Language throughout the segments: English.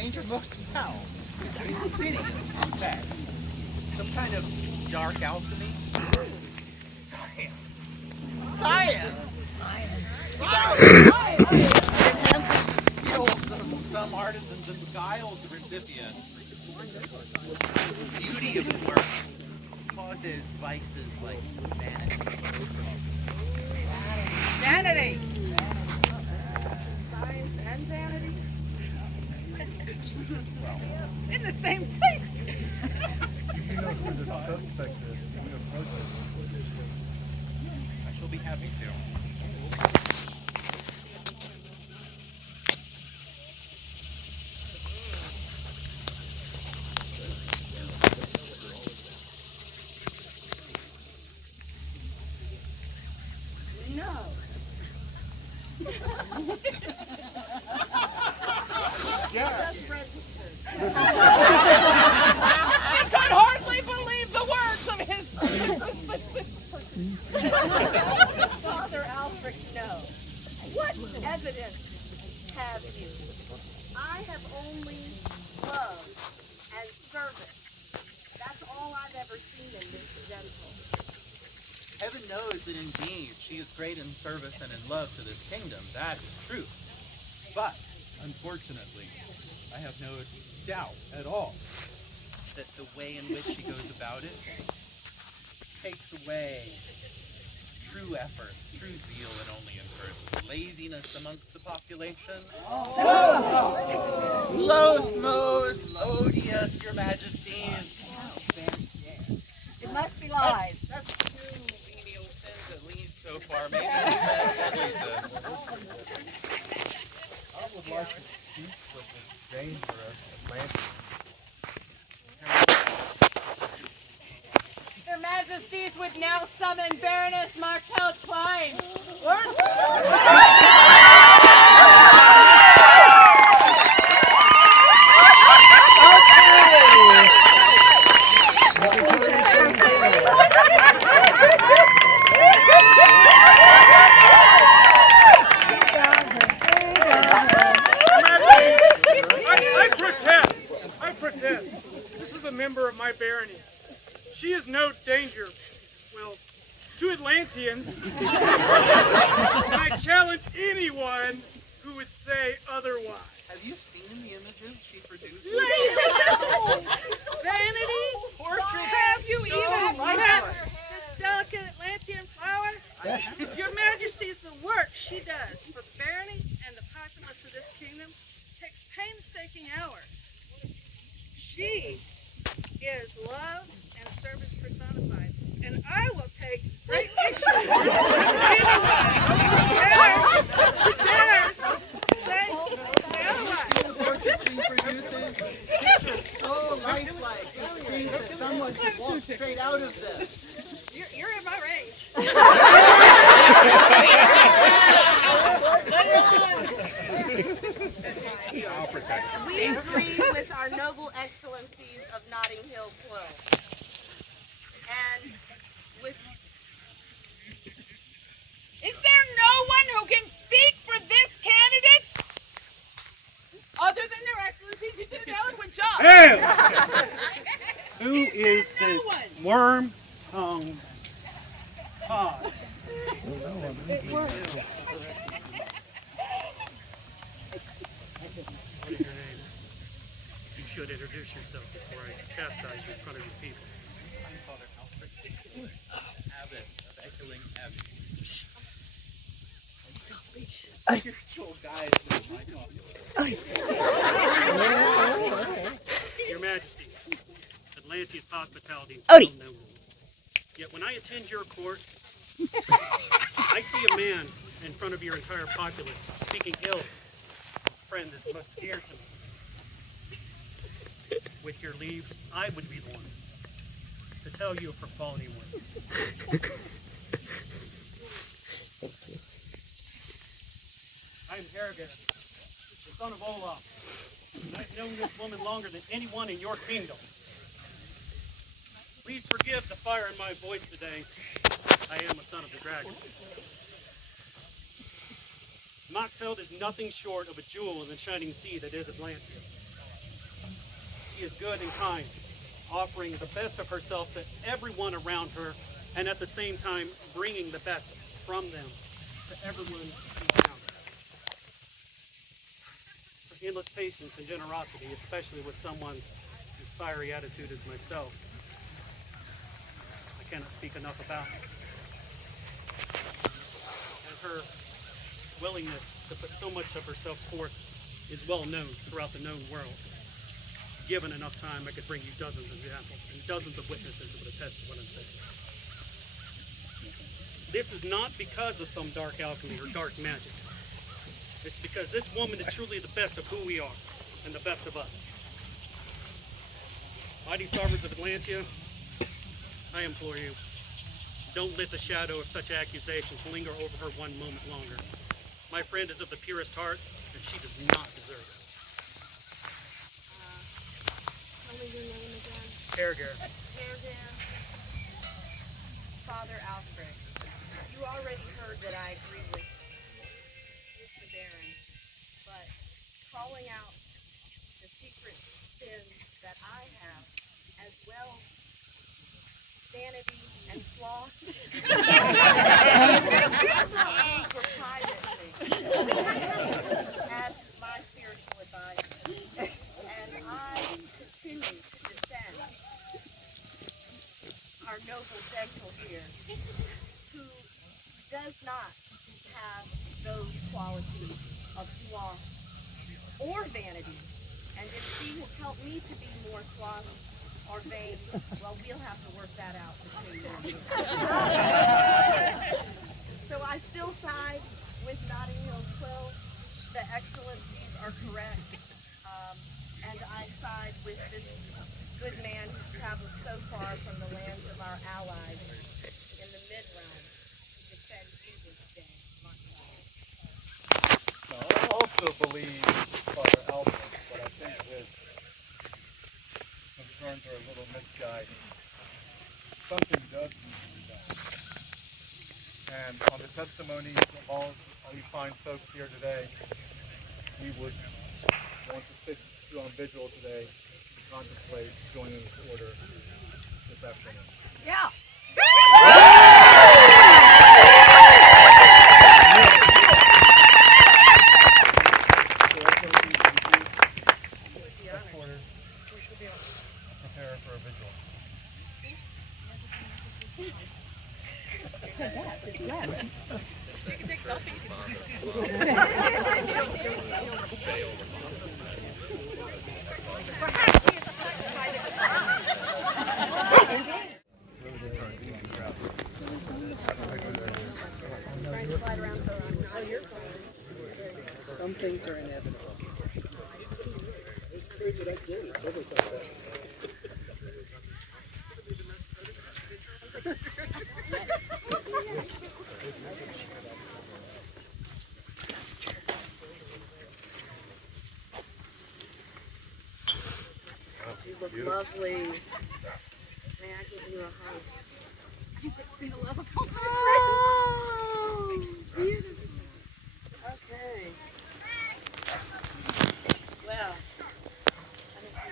danger most foul. Insidious, in fact. Some kind of dark alchemy. Science. Science! Enhances the skills of some artisans and beguiles the recipient. The beauty of his work causes vices like vanity. Vanity! Science and vanity? In the same place! You know who the suspect is. We approach him. I shall be happy to. No. Yeah. She could hardly believe the words of his Father Alfred, no. What evidence have you? I have only love and service. That's all I've ever seen in this gentle. Heaven knows that indeed she is great in service and in love to this kingdom. That is true. But, unfortunately, I have no doubt at all that the way in which she goes about it takes away true effort, true zeal, and only encourages laziness amongst the population. Sloth most odious, your majesties. It must be lies. That's two venial sins at least so far. Maybe deadly sins. I would like to speak with this dangerous Atlantean. Your Majesties would now summon Baroness Machteld Cleine. I protest. This is a member of my barony. She is no danger, well, to Atlanteans. And I challenge anyone who would say otherwise. Have you seen the images she produced? Vanity? Have you even met this delicate Atlantean flower? Your Majesty's the work she does for the barony and the populace of this kingdom takes painstaking hours. She is love and service personified, and I will take great issue with anyone who dares say otherwise. The portrait she produces pictures so lifelike. It seems that someone could walk straight out of this. You're in my range. I'll protect you. We agree with our noble excellencies of Notting Hill Close. And with... Is there no one who can speak for this candidate? Other than their excellencies who did an eloquent job. Hey! Who is this worm-tongued pod? It works. What is your name? You should introduce yourself before I chastise you in front of your people. I'm Father Alfred, abbot of Echoing Abbey. Spiritual guide to my populace. Your Majesty, Atlantea's hospitality is well known. Yet when I attend your court, I see a man in front of your entire populace speaking ill of a friend that's most dear to me. With your leave, I would be the one to tell you of her quality work. I am Harrigan, the son of Olaf, and I've known this woman longer than anyone in your kingdom. Please forgive the fire in my voice today. I am a son of the dragon. Machteld is nothing short of a jewel in the shining sea that is Atlantis. she is good and kind, offering the best of herself to everyone around her, and at the same time bringing the best from them to everyone around her. Her endless patience and generosity, especially with someone as fiery attitude as myself, I cannot speak enough about. And her willingness to put so much of herself forth is well known throughout the known world. Given enough time, I could bring you dozens of examples and dozens of witnesses that would attest to what I'm saying. This is not because of some dark alchemy or dark magic. It's because this woman is truly the best of who we are and the best of us. Mighty sovereigns of Atlantia, I implore you, don't let the shadow of such accusations linger over her one moment longer. My friend is of the purest heart, and she does not deserve it. Tell me your name again. Herger. Father Alfred, you already heard that I agree with the Baron, but calling out the secret sins that I have, as well vanity and sloth, for private things, as my spiritual advisor, and I continue to defend our noble Machteld here, who does not have those qualities of sloth or vanity. And if she has helped me to be more sloth or vain, well, we'll have to work that out between them. So I still side with Notting Hill Quill. The excellencies are correct. And I side with this good man who's traveled so far from the lands of our allies in the mid-realm to defend you this day, Machteld. Now, I also believe Father Alfred, but I think his concerns are a little misguided. Something does need to be done. And on the testimonies of all you fine folks here today, we would want to sit on vigil today to contemplate joining this order this afternoon. Yeah. So that's what we need to do. Order. Prepare for a vigil. Perhaps he is trying to Some things are inevitable. You look lovely. May I give you a hug? You could see the level. Oh, beautiful. Okay. Well, let me see.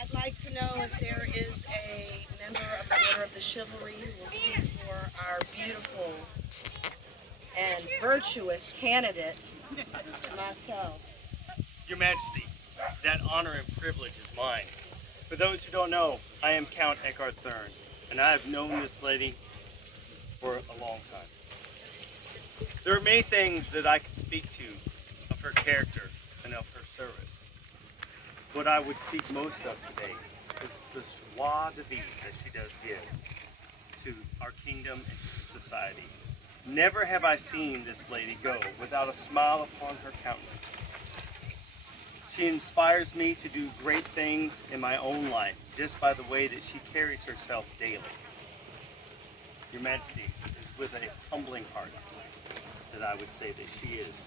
I'd like to know if there is a member of the Order of the Chivalry who will speak for our beautiful and virtuous candidate, Machteld. Your Majesty, that honor and privilege is mine. For those who don't know, I am Count Eckhart Thurn, and I have known this lady for a long time. There are many things that I could speak to of her character and of her service. What I would speak most of today is the joie de vivre that she does give to our kingdom and to society. Never have I seen this lady go without a smile upon her countenance. She inspires me to do great things in my own life just by the way that she carries herself daily. Your Majesty, it is with a humbling heart that I would say that she is.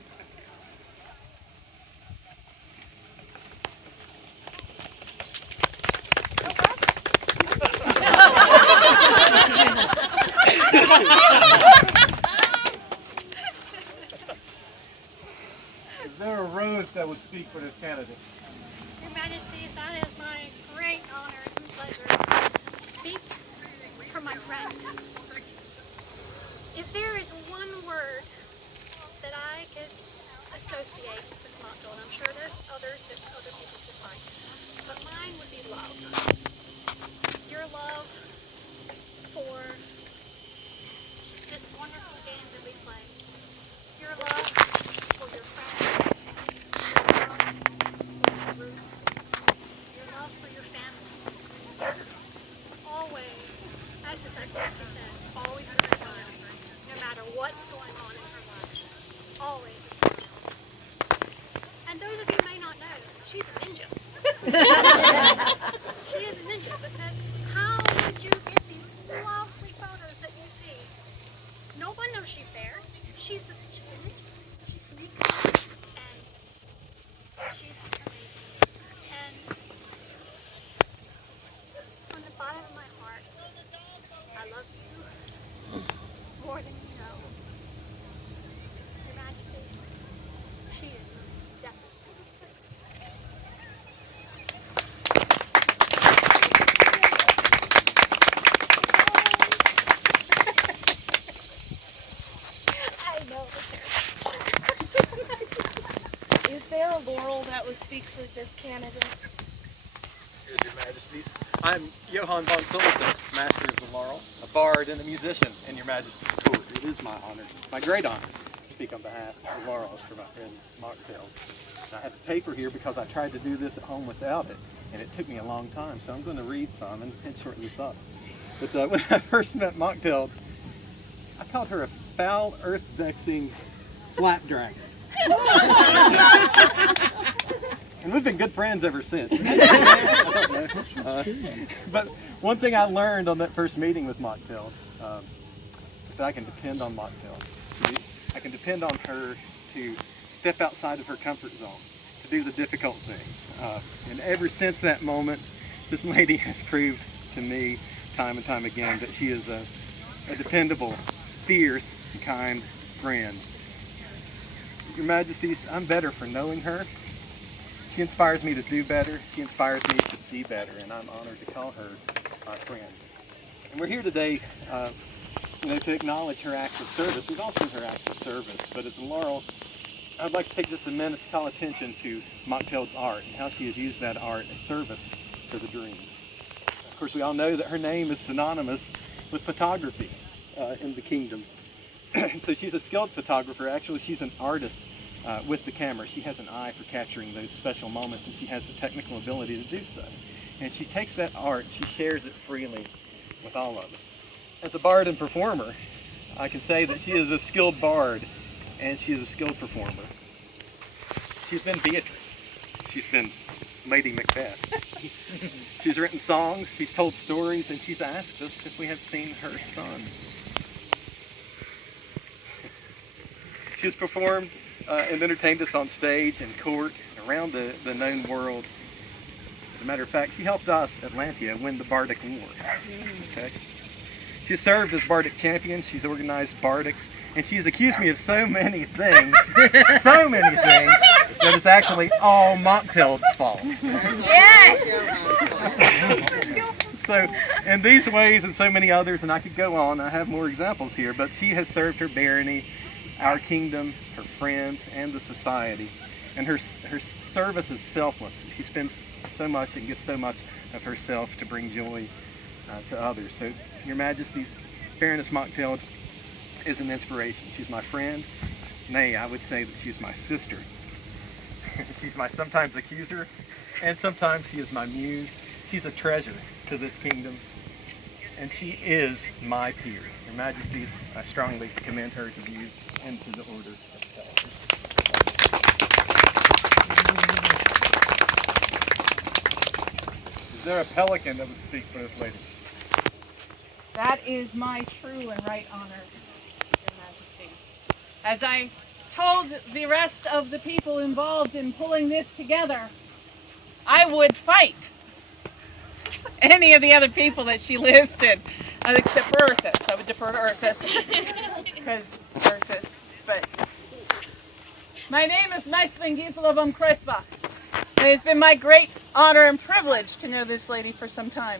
Rose that will speak for this candidate. Your Majesties, that is my great honor and pleasure to speak for my friend. If there is one word that I could associate with Machteld, I'm sure there's others that other people could find, but mine would be love. Your love for this wonderful game that we play. Your love for your friends. Your love for your family. Always, as the Secretary said, always with a smile. No matter what's going on in her life. Always a smile. And those of you may not know, she's a ninja. She is a ninja because how would you get these lovely photos that you see? No one knows she's there. She's a ninja. She sneaks in and she's just amazing. And from the bottom of my heart, I love you more than you know. Your Majesty, she is most definitely. I know Is there a laurel that would speak for this candidate? Your Majesties. I'm Johann von Sullivan, Master of the Laurel, a bard and a musician in Your Majesty's court. It is my honor, my great honor, to speak on behalf of the Laurels for my friend Machteld. I have a paper here because I tried to do this at home without it, and it took me a long time, so I'm going to read some and shorten this up. But when I first met Machteld, I called her a foul, earth-vexing flat dragon. And we've been good friends ever since. But one thing I learned on that first meeting with Machteld is that I can depend on Machteld. I can depend on her to step outside of her comfort zone, to do the difficult things. And ever since that moment, this lady has proved to me time and time again that she is a dependable, fierce, and kind friend. Your Majesties, I'm better for knowing her. She inspires me to do better. She inspires me to be better, and I'm honored to call her my friend. And we're here today, to acknowledge her acts of service. We've all seen her acts of service, but as a Laurel, I'd like to take just a minute to call attention to Machteld's art and how she has used that art as service for the dream. Of course, we all know that her name is synonymous with photography in the kingdom. So she's a skilled photographer. Actually, she's an artist with the camera. She has an eye for capturing those special moments, and she has the technical ability to do so. And she takes that art, she shares it freely with all of us. As a bard and performer, I can say that she is a skilled bard, and she is a skilled performer. She's been Beatrice. She's been Lady Macbeth. She's written songs, she's told stories, and she's asked us if we have seen her son. She's performed and entertained us on stage and court and around the known world. As a matter of fact, she helped us, Atlantia, win the Bardic War. Okay? She's served as Bardic champion, she's organized Bardics, and she's accused me of so many things, that it's actually all Machteld's fault. Yes! So, in these ways and so many others, and I could go on, I have more examples here, but she has served her barony, our kingdom, her friends, and the society. And her service is selfless. She spends so much and gives so much of herself to bring joy to others. So, Your Majesties, Baroness Machteld is an inspiration. She's my friend. Nay, I would say that she's my sister. She's my sometimes accuser, and sometimes she is my muse. She's a treasure to this kingdom, and she is my peer. Your Majesties, I strongly commend her to view into the order of fellowship. Is there a Pelican that would speak for this lady? That is my true and right honor, Your Majesties. As I told the rest of the people involved in pulling this together, I would fight any of the other people that she listed, except for Ursus. I would defer to Ursus, because Ursus, but My name is Meisling Gisela von Kreuzbach. It has been my great honor and privilege to know this lady for some time.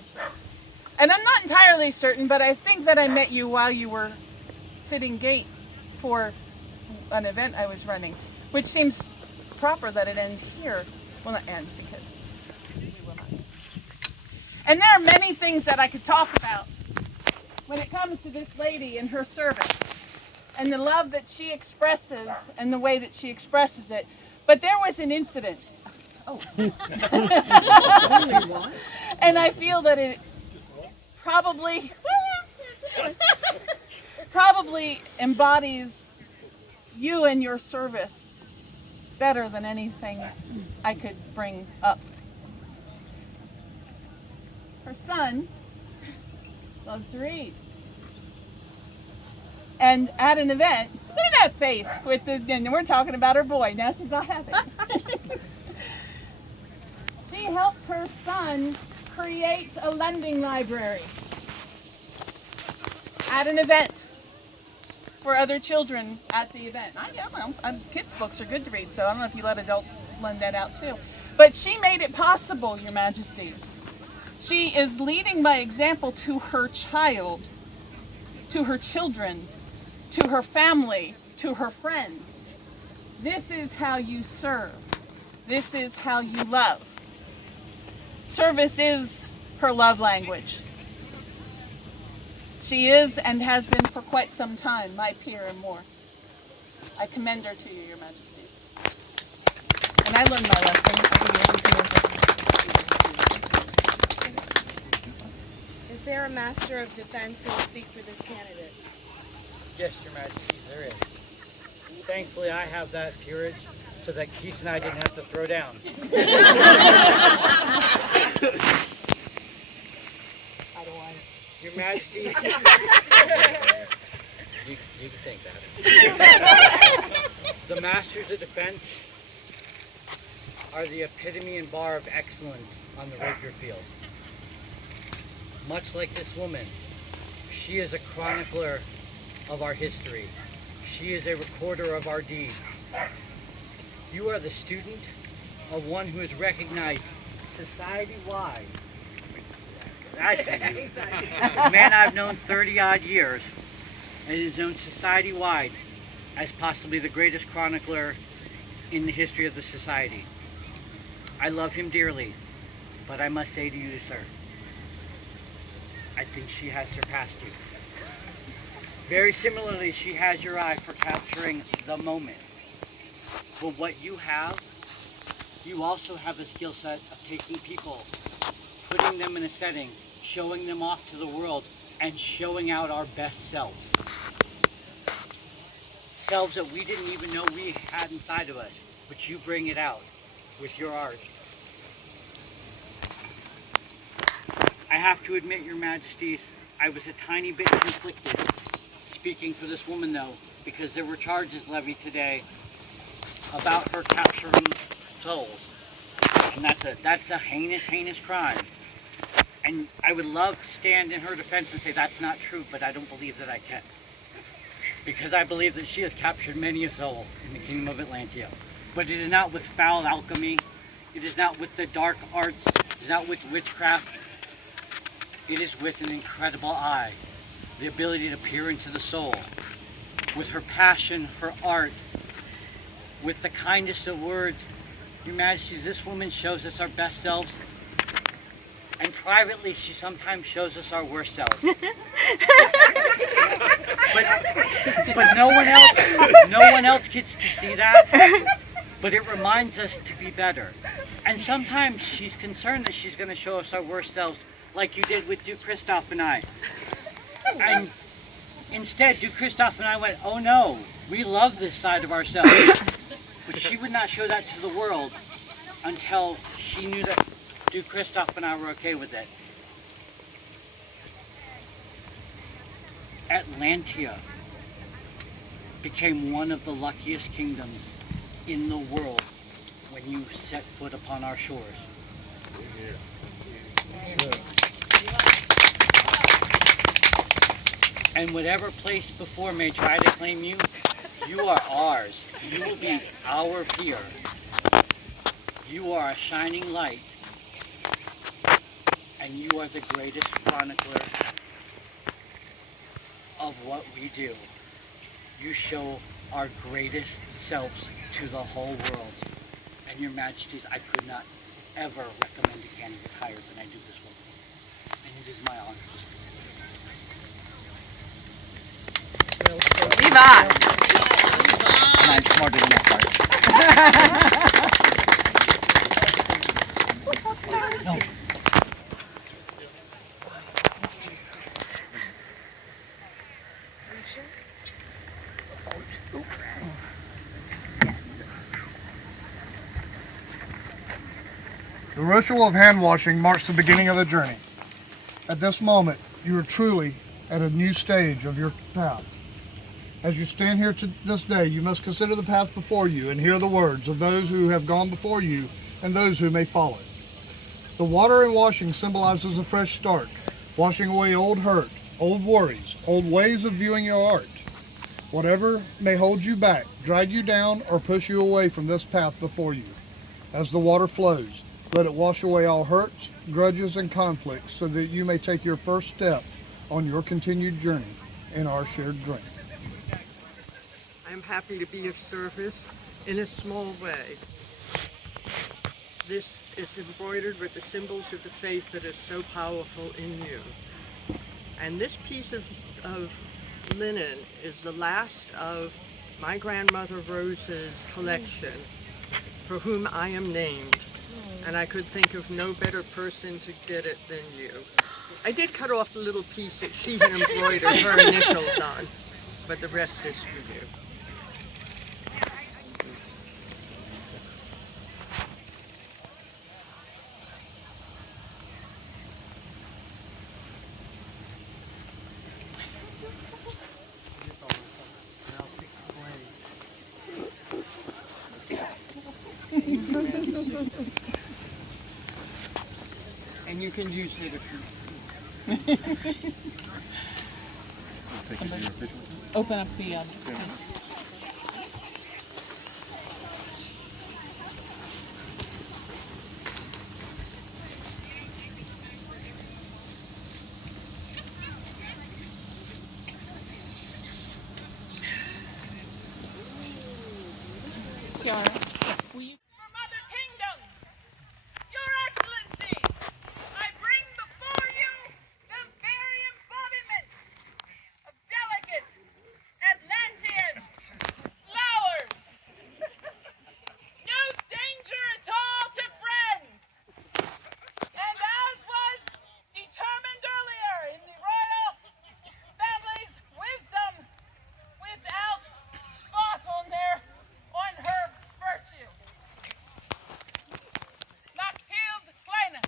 And I'm not entirely certain, but I think that I met you while you were sitting gate for an event I was running, which seems proper that it ends here. Well, not end, because we will not. And there are many things that I could talk about when it comes to this lady and her service, and the love that she expresses and the way that she expresses it. But there was an incident. Oh. And I feel that it probably embodies you and your service better than anything I could bring up. Her son loves to read. And at an event, look at that face with the, and we're talking about her boy, now she's not happy. She helped her son create a lending library at an event for other children at the event. Kids' books are good to read, so I don't know if you let adults lend that out too. But she made it possible, Your Majesties. She is leading by example to her child, to her children, to her family, to her friends. This is how you serve. This is how you love. Service is her love language. She is and has been for quite some time my peer and more. I commend her to you, Your Majesties. And I learned my lesson. Is there a Master of Defense who will speak for this candidate? Yes, Your Majesty, there is. Thankfully, I have that peerage so that Keith and I didn't have to throw down. I don't want Your Majesty. You can think that. The Masters of Defense are the epitome and bar of excellence on the rapier field. Much like this woman, she is a chronicler of our history. She is a recorder of our deeds. You are the student of one who is recognized society-wide. I see you. A man I've known 30-odd years and is known society-wide as possibly the greatest chronicler in the history of the society. I love him dearly, but I must say to you, sir, I think she has surpassed you. Very similarly, she has your eye for capturing the moment. But what you have, you also have a skill set of taking people, putting them in a setting, showing them off to the world, and showing out our best selves. Selves that we didn't even know we had inside of us, but you bring it out with your art. I have to admit, Your Majesties, I was a tiny bit conflicted speaking for this woman, though, because there were charges levied today about her capturing souls. And that's a heinous, heinous crime. And I would love to stand in her defense and say that's not true, but I don't believe that I can. Because I believe that she has captured many a soul in the kingdom of Atlantia. But it is not with foul alchemy. It is not with the dark arts. It is not with witchcraft. It is with an incredible eye. The ability to peer into the soul. With her passion, her art. With the kindest of words. Your Majesty, this woman shows us our best selves. And privately, she sometimes shows us our worst selves. But no one else gets to see that. But it reminds us to be better. And sometimes she's concerned that she's going to show us our worst selves, like you did with Duke Christoph and I. And instead, Duke Christoph and I went, oh no, we love this side of ourselves. But she would not show that to the world until she knew that Duke Christoph and I were okay with it. Atlantia became one of the luckiest kingdoms in the world when you set foot upon our shores. And whatever place before may try to claim you, You are ours. You will be our peer. You are a shining light, and you are the greatest chronicler of what we do. You show our greatest selves to the whole world. And your majesties, I could not ever recommend a candidate higher than I do this one. And it is my honor to speak. Viva! And I'm smarter than that part. No. The ritual of hand washing marks the beginning of the journey. At this moment, you are truly at a new stage of your path. As you stand here to this day, you must consider the path before you and hear the words of those who have gone before you and those who may follow. The water and washing symbolizes a fresh start, washing away old hurt, old worries, old ways of viewing your art. Whatever may hold you back, drag you down, or push you away from this path before you. As the water flows, let it wash away all hurts, grudges, and conflicts so that you may take your first step on your continued journey in our shared dream. I'm happy to be of service in a small way. This is embroidered with the symbols of the faith that is so powerful in you. And this piece of linen is the last of my grandmother Rose's collection, for whom I am named. And I could think of no better person to get it than you. I did cut off the little piece that she had embroidered her initials on, but the rest is for you. And you can use it if you Open up the Kiara, will you? From other kingdoms, Your Excellency, I bring before you the very embodiment of delicate Atlantean flowers. No danger at all to friends. And as was determined earlier in the royal family's wisdom, without spot on her virtue. Machteld, Cleine.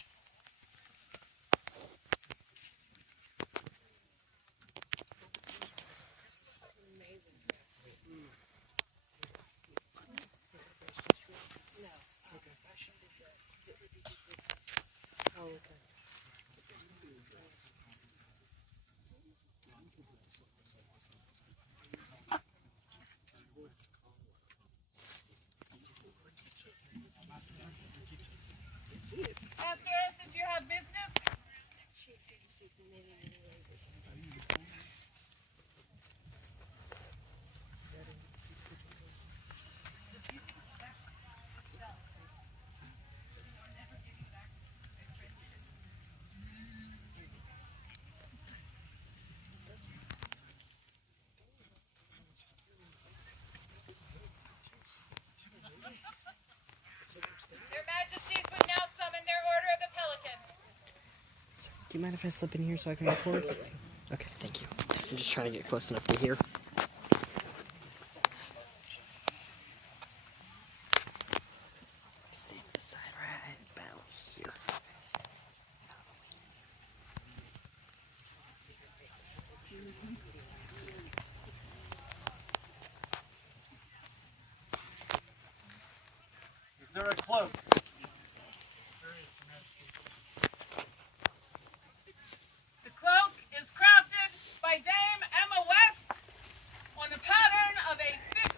Master, since you have business? Their Majesties would now summon their Order of the Pelican. Do you mind if I slip in here so I can record? Okay, thank you. I'm just trying to get close enough to hear. Stand beside right about here. Is there a cloak? The cloak is crafted by Dame Emma West on the pattern of a 50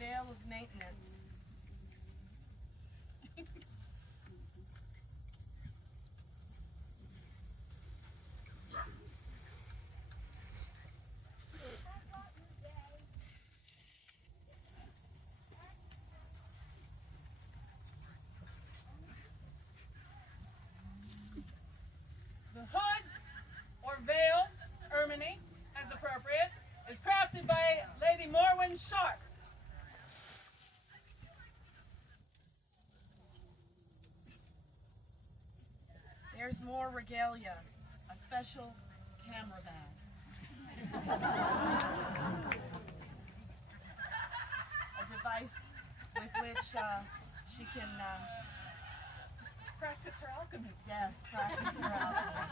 veil of maintenance. The hood, or veil, ermine, as appropriate, is crafted by Lady Morwen Sharp. There's more regalia, a special camera bag. A device with which she can Practice her alchemy. yes, practice her alchemy.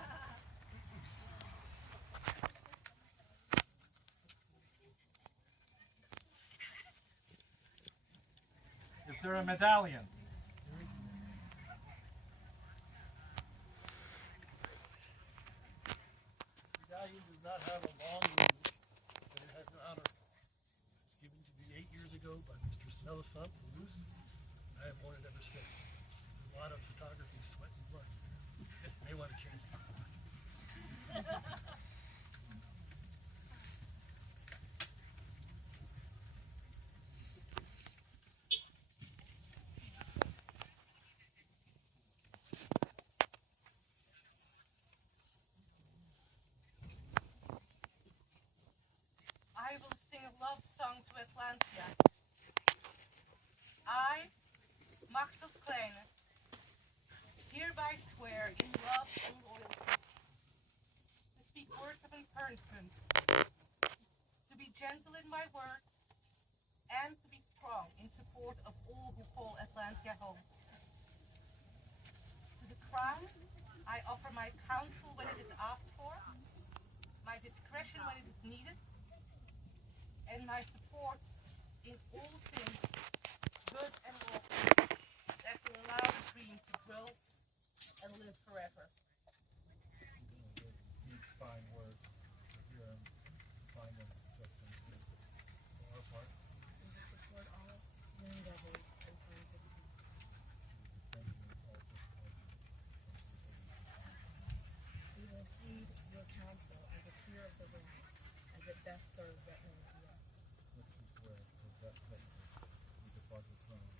Is there a medallion? Medallion does not have a long lineage, but it has an honor. It was given to me 8 years ago by Mr. Snellathump, Louis. I have worn it ever since. A lot of photography, sweat, and blood. May want to change it. I will sing a love song to Atlantia. I, Machteld Cleine, hereby swear in love and loyalty to speak words of encouragement, to be gentle in my words, and to be strong in support of all who call Atlantia home. To the crown, I offer my counsel when it is asked for, my discretion when it is needed, and my support in all things, good and lawful, that will allow the dream to grow and live forever. Deep, fine words. To hear them, find them just and true. For our part, We will support all your endeavors and plans of peace. we thank you all for We will heed your counsel as a peer of the realm, as it best serves Atlantia. this is where the best picture we depart the throne,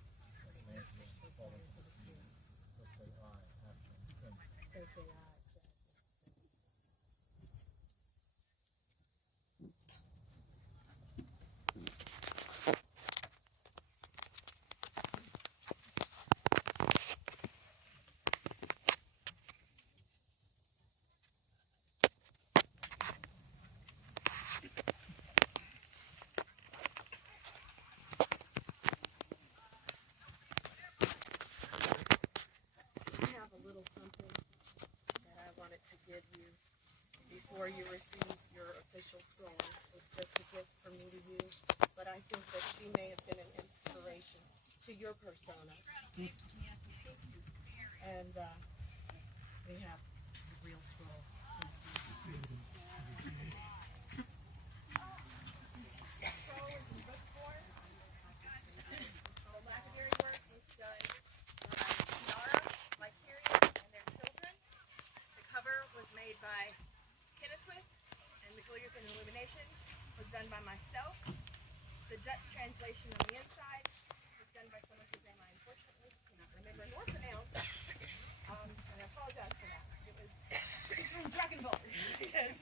that Atlantia will fall into the sea. So say I, after Prince. So say I, I have a little something that I wanted to give you before you receive your official scroll. It's just a gift from me to you, but I think that she may have been an inspiration to your persona. And we have the real scroll. Scroll is in book form. The lapidary work was done by Nara, Lycaria, and their children. The cover was made by Kennisworth, and the Gilliard and Illumination was done by myself. The Dutch translation on the inside was done by someone whose name I unfortunately cannot remember nor pronounce. And I apologize for that. It was from Dragon Ball. Yes.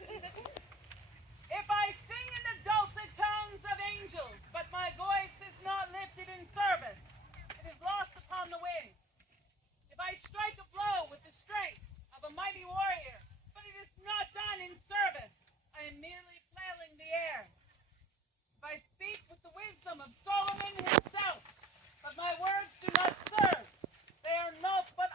If I sing in the dulcet tones of angels, but my voice is not lifted in service, it is lost upon the wind. If I strike a blow with the strength of a mighty warrior, but it is not done in service, I am merely flailing the air. If I speak with the wisdom of Solomon himself, but my words do not serve, they are naught but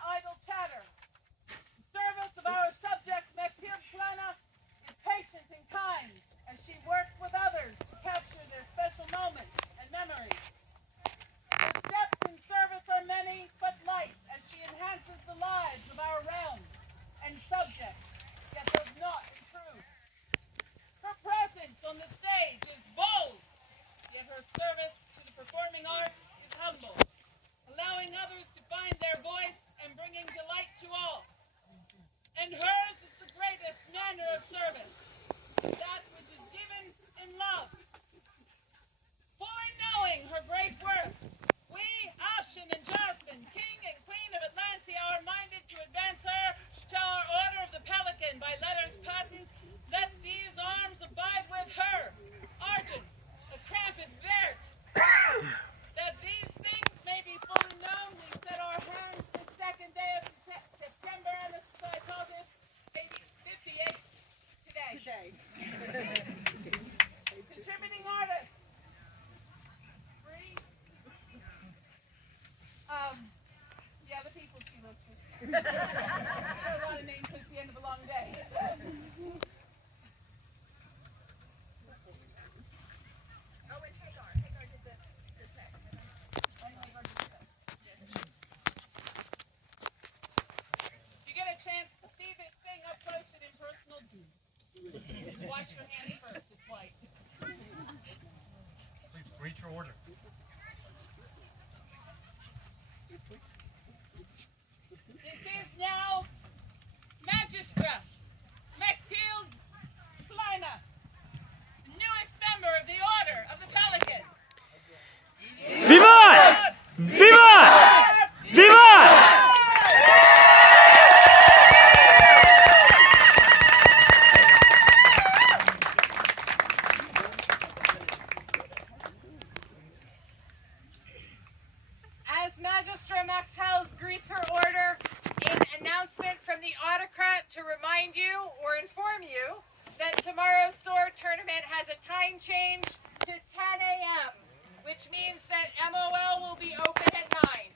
Magistra Machteld greets her order in announcement from the autocrat to remind you or inform you that tomorrow's sword tournament has a time change to 10 a.m., which means that MOL will be open at 9.